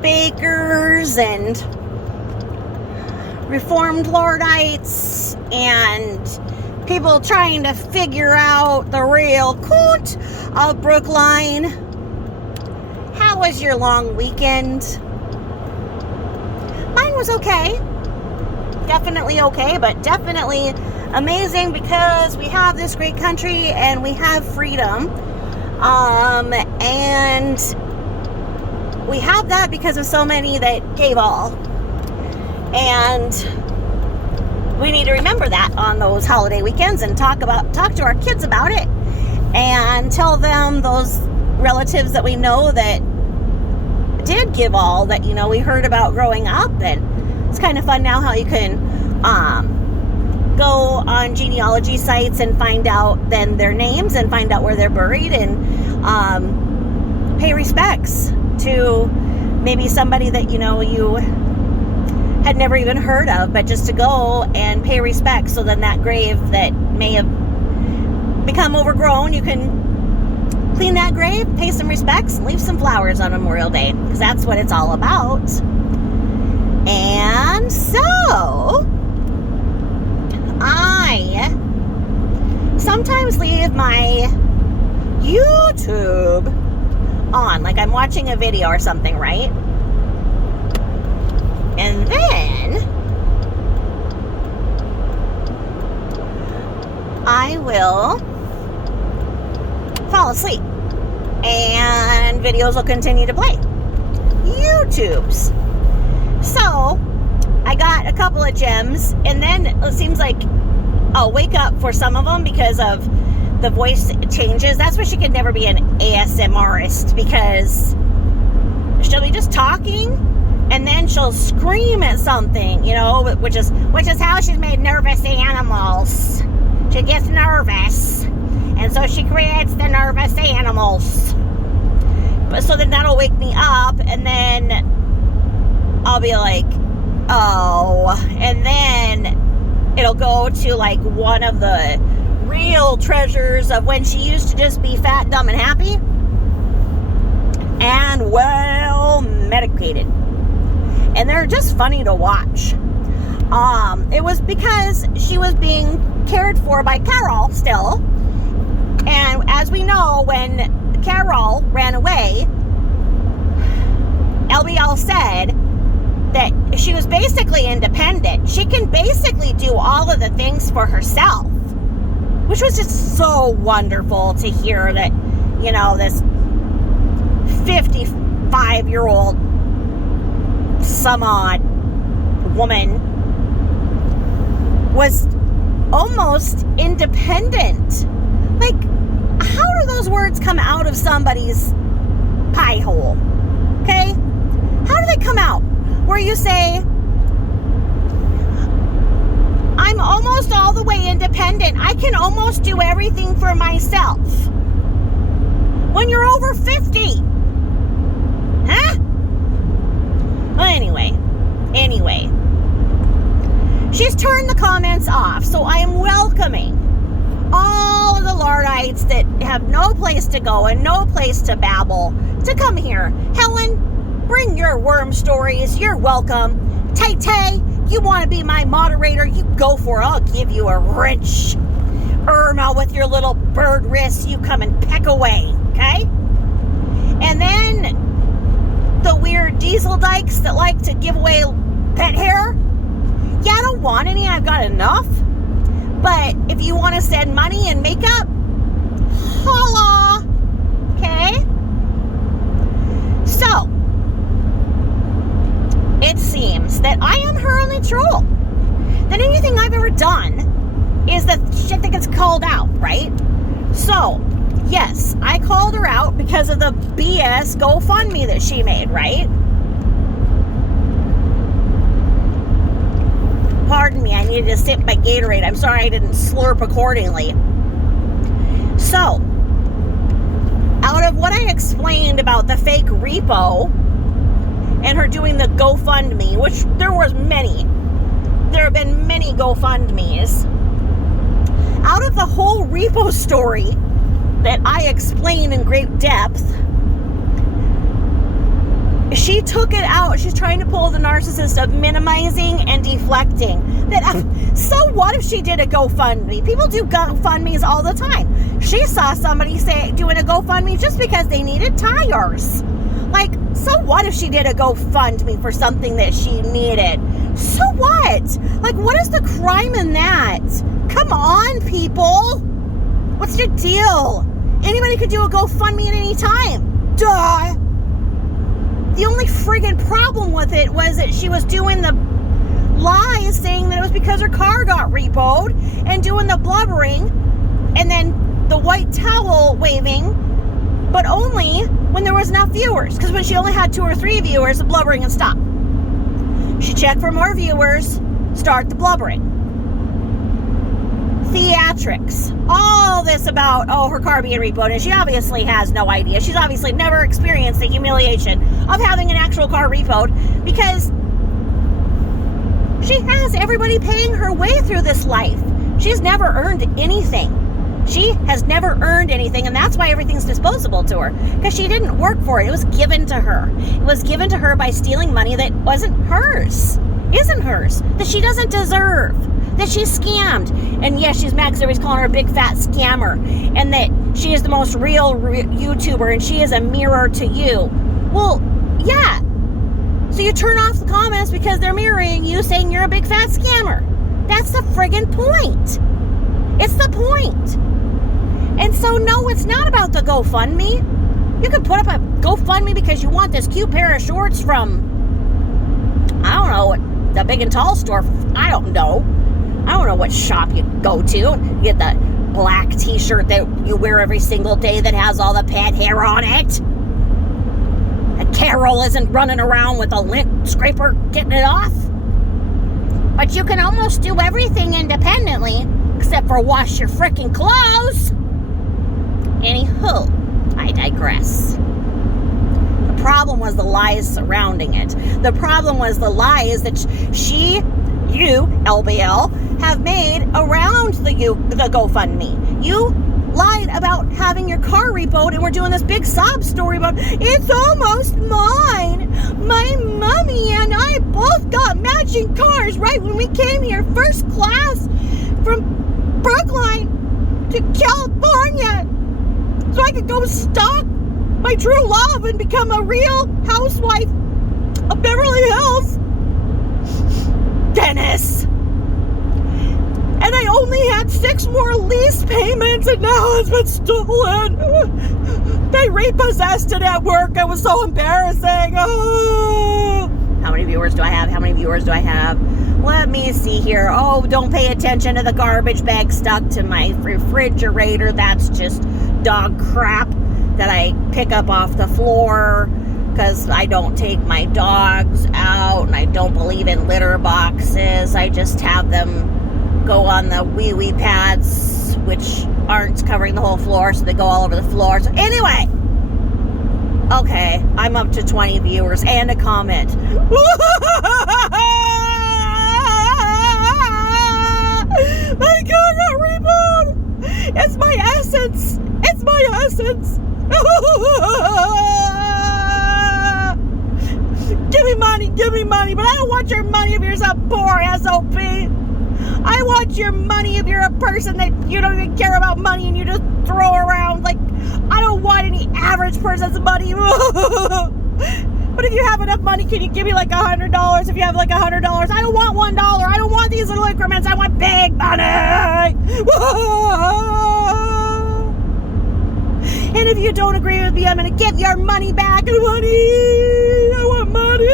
bakers and Reformed Lordites and people trying to figure out the real coot of Brookline. How was your long weekend? Mine was okay. Definitely okay, but definitely amazing because we have this great country and we have freedom. And we have that because of so many that gave all. And we need to remember that on those holiday weekends and talk to our kids about it and tell them, those relatives that we know that did give all, that, you know, we heard about growing up. And it's kind of fun now how you can go on genealogy sites and find out then their names and find out where they're buried and pay respects to maybe somebody that, you know, you had never even heard of, but just to go and pay respect. So then that grave that may have become overgrown, you can clean that grave, pay some respects, and leave some flowers on Memorial Day, because that's what it's all about. And so I sometimes leave my YouTube on, like I'm watching a video or something, right? And then I will fall asleep and videos will continue to play. YouTubes. So I got a couple of gems, and then it seems like I'll wake up for some of them because of the voice changes. That's why she could never be an ASMRist, because she'll be just talking and then she'll scream at something, you know, which is how she's made nervous animals. She gets nervous, and so she creates the nervous animals. But so then that'll wake me up, and then I'll be like, oh, and then it'll go to like one of the real treasures of when she used to just be fat, dumb, and happy and well medicated. And they're just funny to watch. It was because she was being cared for by Carol still. And as we know, when Carol ran away, LBL said that she was basically independent. She can basically do all of the things for herself, which was just so wonderful to hear that, you know, this 55-year-old some odd woman was almost independent. Like, how do those words come out of somebody's pie hole? Okay? How do they come out? Where you say, I'm almost all the way independent. I can almost do everything for myself. When you're over 50. Huh? Well, anyway. She's turned the comments off, so I am welcoming all of the Lordites that have no place to go and no place to babble to come here. Helen, bring your worm stories. You're welcome. Tay, you want to be my moderator? You go for it. I'll give you a wrench. Irma, with your little bird wrists, you come and peck away, okay? And then the weird diesel dykes that like to give away pet hair. Yeah, I don't want any. I've got enough. But if you want to send money and makeup, holla. Okay? So, it seems that I am her only troll. That anything I've ever done is the shit that gets called out, right? So, yes, I called her out because of the BS GoFundMe that she made, right? Pardon me, I needed to sip my Gatorade. I'm sorry I didn't slurp accordingly. So, out of what I explained about the fake repo and her doing the GoFundMe, which there was many. There have been many GoFundMes. Out of the whole repo story that I explain in great depth, she took it out. She's trying to pull the narcissist of minimizing and deflecting. That so what if she did a GoFundMe? People do GoFundMes all the time. She saw somebody doing a GoFundMe just because they needed tires. Like, so what if she did a GoFundMe for something that she needed? So what? Like, what is the crime in that? Come on, people. What's your deal? Anybody could do a GoFundMe at any time. Duh. The only friggin' problem with it was that she was doing the lies saying that it was because her car got repoed and doing the blubbering and then the white towel waving, but only when there was enough viewers. Because when she only had 2 or 3 viewers, the blubbering would stop. She checked for more viewers, start the blubbering. Theatrics. All this about, her car being repoed, and she obviously has no idea. She's obviously never experienced the humiliation of having an actual car repoed because she has everybody paying her way through this life. She's never earned anything. She has never earned anything, and that's why everything's disposable to her, because she didn't work for it. It was given to her. It was given to her by stealing money that wasn't hers, isn't hers, that she doesn't deserve, that she scammed. And yes, she's mad because everybody's calling her a big fat scammer, and that she is the most real YouTuber, and she is a mirror to you. Well, yeah. So you turn off the comments because they're mirroring you saying you're a big fat scammer. That's the friggin' point. It's the point. And so, no, it's not about the GoFundMe. You can put up a GoFundMe because you want this cute pair of shorts from, I don't know, the Big and Tall store. I don't know what shop you go to. You get the black t-shirt that you wear every single day that has all the pet hair on it. And Carol isn't running around with a lint scraper getting it off. But you can almost do everything independently except for wash your freaking clothes. Anywho, I digress. The problem was the lies surrounding it. The problem was the lies that you, LBL, have made around the GoFundMe. You lied about having your car repoed, and we're doing this big sob story about, it's almost mine. My mommy and I both got matching cars right when we came here, first class from Brookline to California, so I could go stalk my true love and become a real housewife of Beverly Hills. Dennis. And I only had 6 more lease payments, and now it's been stolen. They repossessed it at work. It was so embarrassing. Oh. How many viewers do I have? Let me see here. Oh, don't pay attention to the garbage bag stuck to my refrigerator. That's just dog crap that I pick up off the floor because I don't take my dogs out, and I don't believe in litter boxes. I just have them go on the wee pads, which aren't covering the whole floor, so they go all over the floor. So anyway, okay, I'm up to 20 viewers and a comment. My car got reboot. It's my essence. It's my essence. Give me money, but I don't want your money if you're some poor SOP. I want your money if you're a person that you don't even care about money and you just throw around. Like, I don't want any average person's money. But if you have enough money, can you give me like $100? If you have like $100, I don't want $1. I don't want these little increments. I want big money. And if you don't agree with me, I'm going to give your money back. Money. I want money.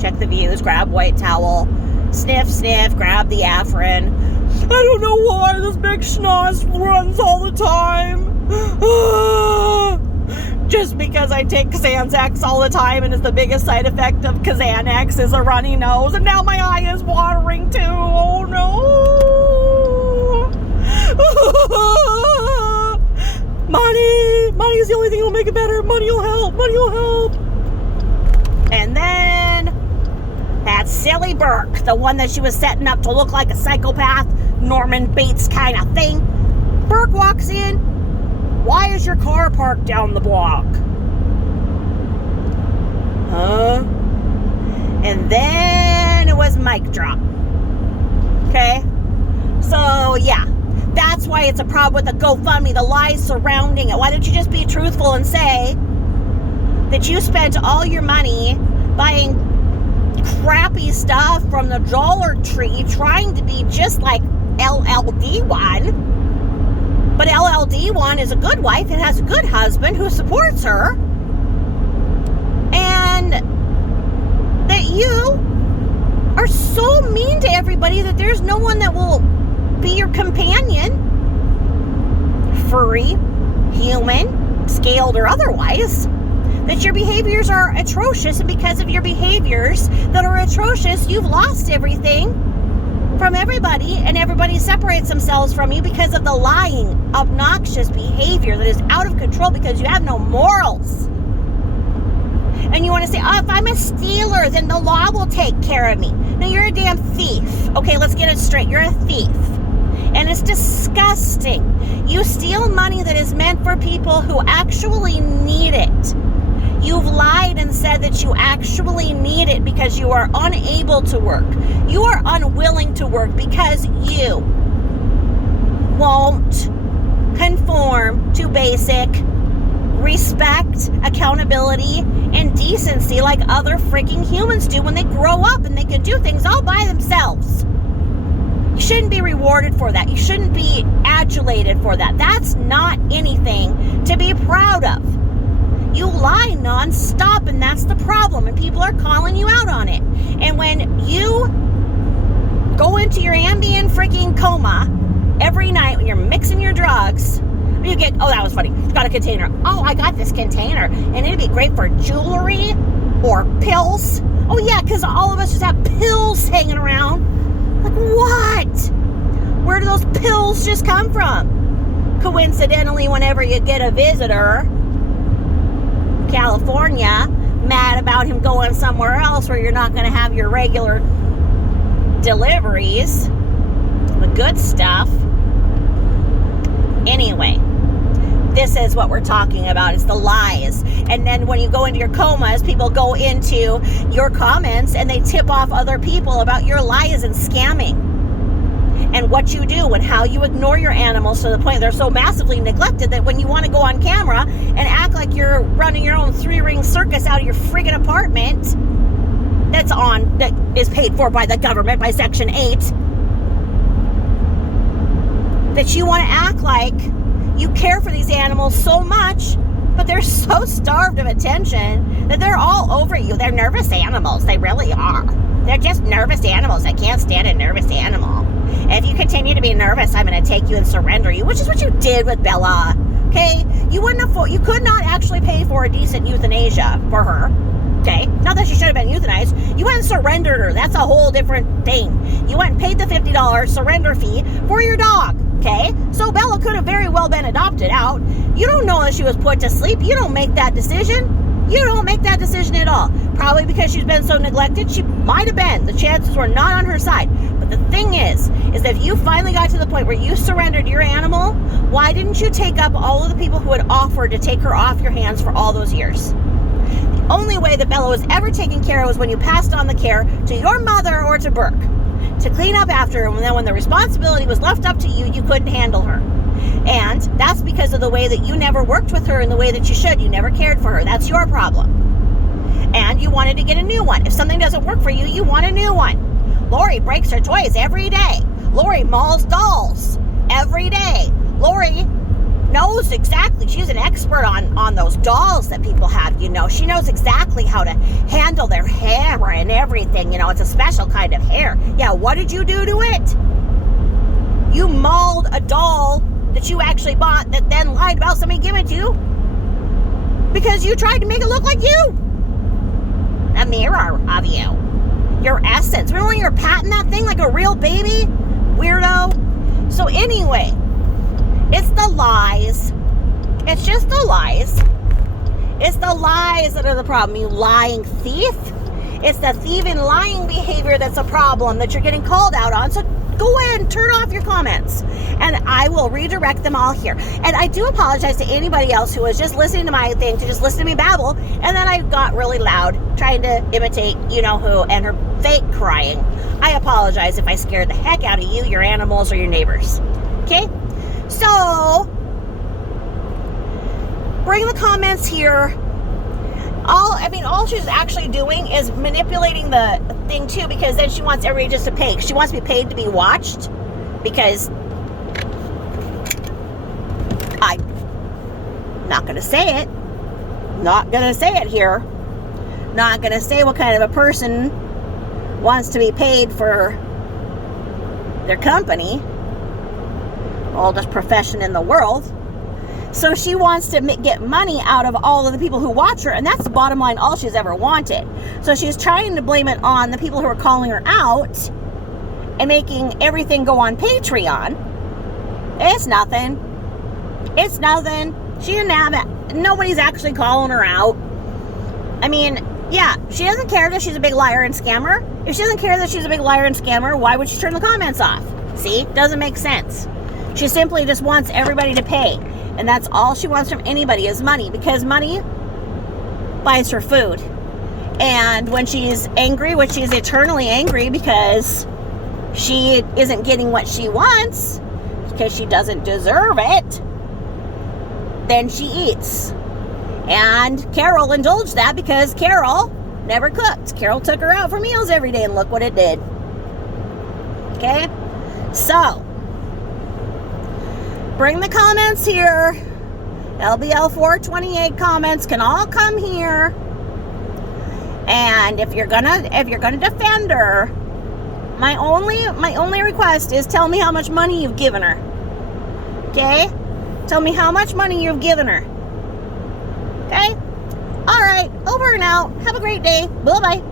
Check the views, grab white towel, sniff, grab the Afrin. I don't know why this big schnoz runs all the time. Just because I take Xanax all the time, and it's the biggest side effect of Xanax is a runny nose, and now my eye is watering too. Oh no. Money is the only thing that will make it better. Money will help. And then that silly Burke, the one that she was setting up to look like a psychopath, Norman Bates kind of thing. Burke walks in, Why is your car parked down the block? Huh? And then it was mic drop. Okay? So, yeah. That's why it's a problem with the GoFundMe, the lies surrounding it. Why don't you just be truthful and say that you spent all your money buying crappy stuff from the Dollar Tree trying to be just like LLD1. But LLD1 is a good wife and has a good husband who supports her. And that you are so mean to everybody that there's no one that will be your companion, furry, human, scaled or otherwise, that your behaviors are atrocious, and because of your behaviors that are atrocious, you've lost everything from everybody, and everybody separates themselves from you because of the lying, obnoxious behavior that is out of control because you have no morals. And you want to say, oh, if I'm a stealer, then the law will take care of me. No, you're a damn thief. Okay, let's get it straight. You're a thief. And it's disgusting. You steal money that is meant for people who actually need it. You've lied and said that you actually need it because you are unable to work. You are unwilling to work because you won't conform to basic respect, accountability, and decency like other freaking humans do when they grow up and they can do things all by themselves. You shouldn't be rewarded for that. You shouldn't be adulated for that. That's not anything to be proud of. You lie nonstop, and that's the problem, and people are calling you out on it. And when you go into your Ambien freaking coma every night when you're mixing your drugs, you get, oh, that was funny, you got a container. Oh, I got this container, and it'd be great for jewelry or pills. Oh, yeah, because all of us just have pills hanging around. Like, what? Where do those pills just come from? Coincidentally, whenever you get a visitor, California, mad about him going somewhere else where you're not going to have your regular deliveries, the good stuff. Anyway, this is what we're talking about. It's the lies. And then when you go into your comas, people go into your comments and they tip off other people about your lies and scamming and what you do and how you ignore your animals to the point they're so massively neglected that when you want to go on camera and act like you're running your own 3-ring circus out of your friggin' apartment that is paid for by the government by Section 8, that you want to act like you care for these animals so much, but they're so starved of attention that they're all over you. They're nervous animals. They really are. They're just nervous animals. I can't stand a nervous animal. If you continue to be nervous, I'm going to take you and surrender you, which is what you did with Bella. Okay? You could not actually pay for a decent euthanasia for her. Okay? Not that she should have been euthanized. You went and surrendered her. That's a whole different thing. You went and paid the $50 surrender fee for your dog. Okay? So Bella could have very well been adopted out. You don't know that she was put to sleep. You don't make that decision. You don't make that decision at all. Probably because she's been so neglected. She might have been. The chances were not on her side. But the thing is that if you finally got to the point where you surrendered your animal, why didn't you take up all of the people who had offered to take her off your hands for all those years? The only way that Bella was ever taken care of was when you passed on the care to your mother or to Burke to clean up after her. And then when the responsibility was left up to you, you couldn't handle her. And that's because of the way that you never worked with her in the way that you should. You never cared for her. That's your problem. And you wanted to get a new one. If something doesn't work for you, you want a new one. Lori breaks her toys every day. Lori mauls dolls every day. Lori knows exactly. She's an expert on those dolls that people have, you know. She knows exactly how to handle their hair and everything. You know, it's a special kind of hair. Yeah, what did you do to it? You mauled a doll that you actually bought that then lied about somebody giving it to you because you tried to make it look like you. A mirror of you. Your essence. Remember when you were patting that thing like a real baby? Weirdo. So anyway, it's the lies. It's just the lies. It's the lies that are the problem. You lying thief. It's the thieving, lying behavior that's a problem that you're getting called out on. So go ahead and turn off your comments, and I will redirect them all here. And I do apologize to anybody else who was just listening to my thing, to just listen to me babble, and then I got really loud trying to imitate you-know-who and her fake crying. I apologize if I scared the heck out of you, your animals, or your neighbors. Okay? So, bring the comments here. All she's actually doing is manipulating the thing too, because then she wants everybody just to pay. She wants to be paid to be watched, because I'm not going to say it. Not going to say it here. Not going to say what kind of a person wants to be paid for their company, oldest profession in the world. So she wants to get money out of all of the people who watch her, and that's the bottom line, all she's ever wanted. So she's trying to blame it on the people who are calling her out and making everything go on Patreon. It's nothing. It's nothing. She didn't have it. Nobody's actually calling her out. I mean, yeah, she doesn't care that she's a big liar and scammer. If she doesn't care that she's a big liar and scammer, why would she turn the comments off? See? Doesn't make sense. She simply just wants everybody to pay. And that's all she wants from anybody is money, because money buys her food. And when she's angry, which she's eternally angry because she isn't getting what she wants, because she doesn't deserve it, then she eats. And Carol indulged that because Carol never cooked. Carol took her out for meals every day, and look what it did. Okay? So, bring the comments here. LBL 428 comments can all come here. And if you're gonna defend her, my only request is tell me how much money you've given her. Okay? Tell me how much money you've given her. Okay? All right. Over and out. Have a great day. Bye-bye.